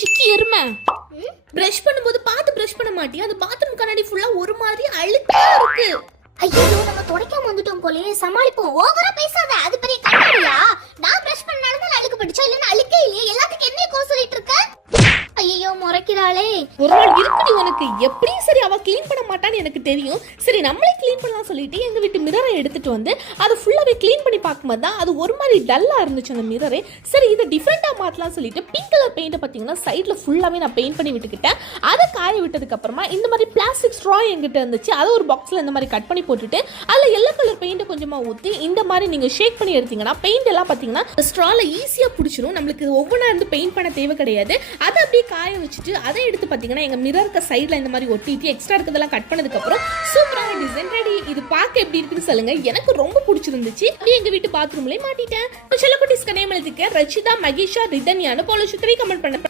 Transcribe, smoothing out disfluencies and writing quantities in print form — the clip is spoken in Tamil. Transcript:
சிக்கி எருமை, பிரஷ் பண்ணும்போது பார்த்து பிரஷ் பண்ண மாட்டியா? அந்த பாத்ரூம் கண்ணாடி ஃபுல்லா ஒரு மாதிரி அழுக்கா இருக்கு. ஐயோ நம்ம துடைக்காம வந்துட்டோம் போலயே, சமாளிப்போம். ஓவரா பேசாத, அது பெரிய கண்ணாடியா? நான் பிரஷ் பண்ணாலும் தான் அழுக்கு பிடிச்சா, இல்லன்னா அழுக்கே இல்லையே. எல்லாத்துக்கும் என்ன கோ சொல்லிட்டு இருக்க? ஐயோ முறைக்கிறாளே. ஒரு நாள் இருக்குடி உனக்கு. எப்படியும் சரி அவ க்ளீன் பண்ண மாட்டான்னு எனக்கு தெரியும். சரி நம்மளே க்ளீன் பண்ணலாம் சொல்லிட்டு எங்க வீட்டு மிரரை எடுத்துட்டு வந்து அதை ஃபுல்லாவே க்ளீன் பண்ணி பார்க்கும்போது தான் அது ஒரு மாதிரி டல்லா இருந்துச்சு அந்த மிரரே. சரி இதை டிஃப்ரெண்டா மாத்தலாம் சொல்லிட்டு பிங்க் கலர் பெயிண்ட் பாத்தீங்கன்னா சைட்ல ஃபுல்லாவே நான் பெயிண்ட் பண்ணி விட்டுக்கிட்டேன். அதை காய விட்டதுக்கு அப்புறமா இந்த மாதிரி பிளாஸ்டிக் ஸ்ட்ரா என்கிட்ட இருந்துச்சு. அதை ஒரு பாக்ஸ்ல இந்த மாதிரி கட் பண்ணி போட்டுட்டு அதுல எல்லோ கலர் பெயிண்ட் கொஞ்சமா ஊத்தி இந்த மாதிரி நீங்க ஷேக் பண்ணி எடுத்தீங்கன்னா பெயிண்ட் எல்லாம் பாத்தீங்கன்னா ஸ்ட்ரால ஈஸியா பிடிச்சிரும். நம்மளுக்கு ஒவ்வொன்றா இருந்து பெயிண்ட் பண்ண தேவை கிடையாது. அதை அப்படியே காய வச்சுட்டு அதை எடுத்து பாத்தீங்கன்னா எங்க மிரருக்கு சைடுல இந்த மாதிரி ஒட்டிட்டு எக்ஸ்ட்ரா இருக்கிறதெல்லாம் கட் பண்ணதுக்கு அப்புறம் சூப்பரான டிசைன் ரெடி. இது பார்க்க எப்படி இருக்குன்னு சொல்லுங்க. எனக்கு ரொம்ப பிடிச்சிருந்துச்சு. அப்படியே எங்க வீட்டு பாத்ரூம்லயே மாட்டிட்டேன். செல்லக்குட்டிஸ் கனேமலத்துக்கு ரச்சிதா, மகேஷா, ரிதன்யானு போல சுத்தரி கமெண்ட் பண்ண